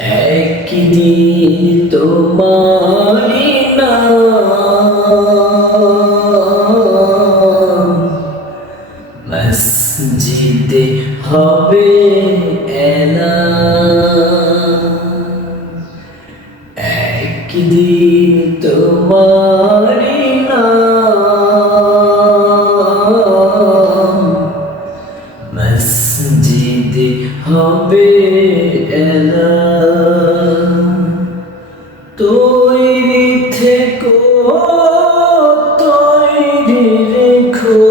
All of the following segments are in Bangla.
একদিন তোমারি নাম মসজিদে হবে এলা একদিন তোমারি তৈরি থেকো তৈরি রেখো?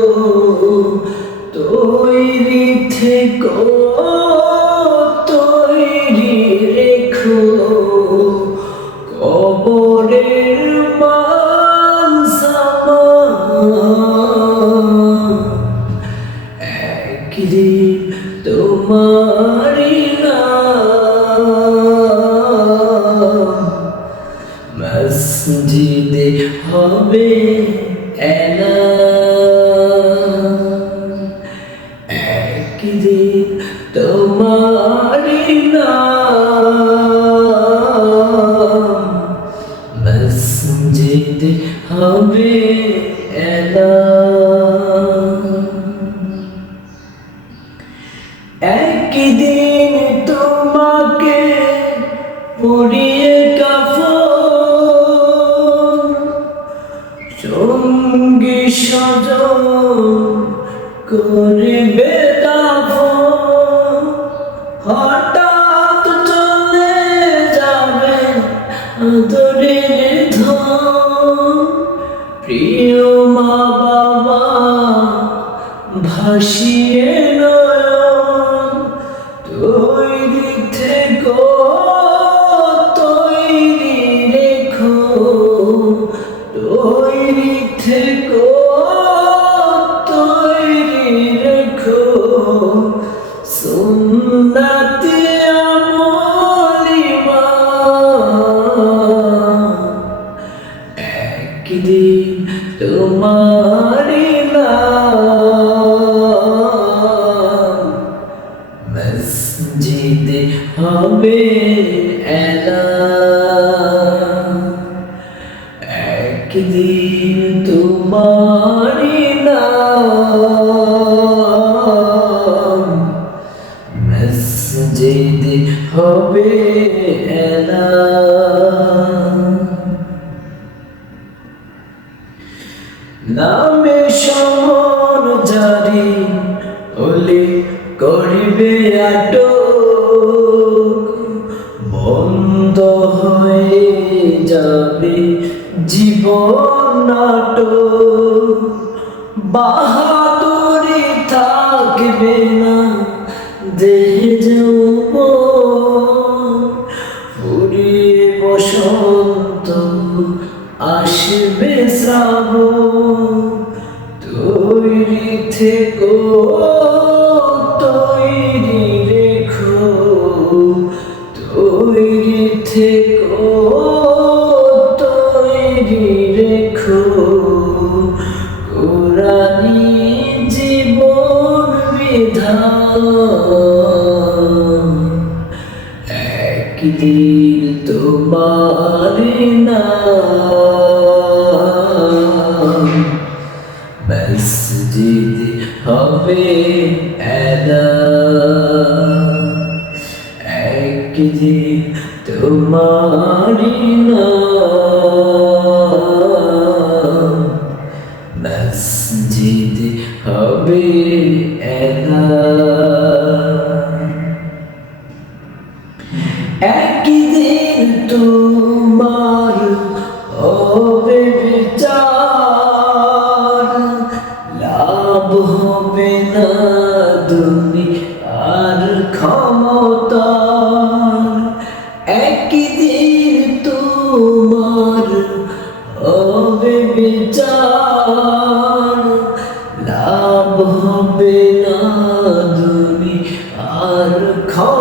তৈরি থেকো রেখো? কবরের মান একদিন তোমারি হবে এলা একদিন তোমারি মসজিদে হবে এলা একদিন তোমাকে পুড়িয়ে করবে হঠাৎ চলে যাবে প্রিয় মা বাবা ভাসিয়ে সুন্নতি আমলিমা। একদিন তোমারি মসজিদে হবে এলা একদিন তোমারি নামে সমর জারি হলে করিবে আটো বন্ধ হয়ে যাবে জীবন নাটক। বাহাদুরি থাকবে না দেহে তৈরি থেকো তৈরি রেখো তৈরি থেকো তৈরি রেখো। কোরআনি জীবন বিধান। একদিন তোমার নাম মসজিদ হবে এলা একদিন তোমার মসজিদ হবে এলা একদিন তোমার হবে না দুনিয়ার ক্ষমতা। একদিন তোমার হবে বিচার। লাভ হবে না দুনিয়ার ক্ষমতা।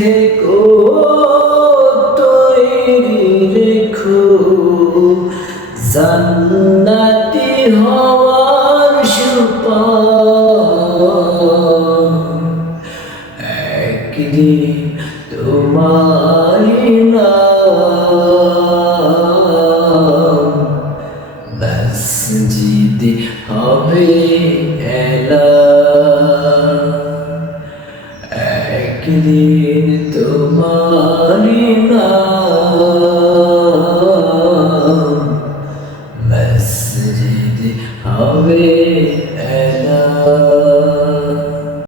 তৈরি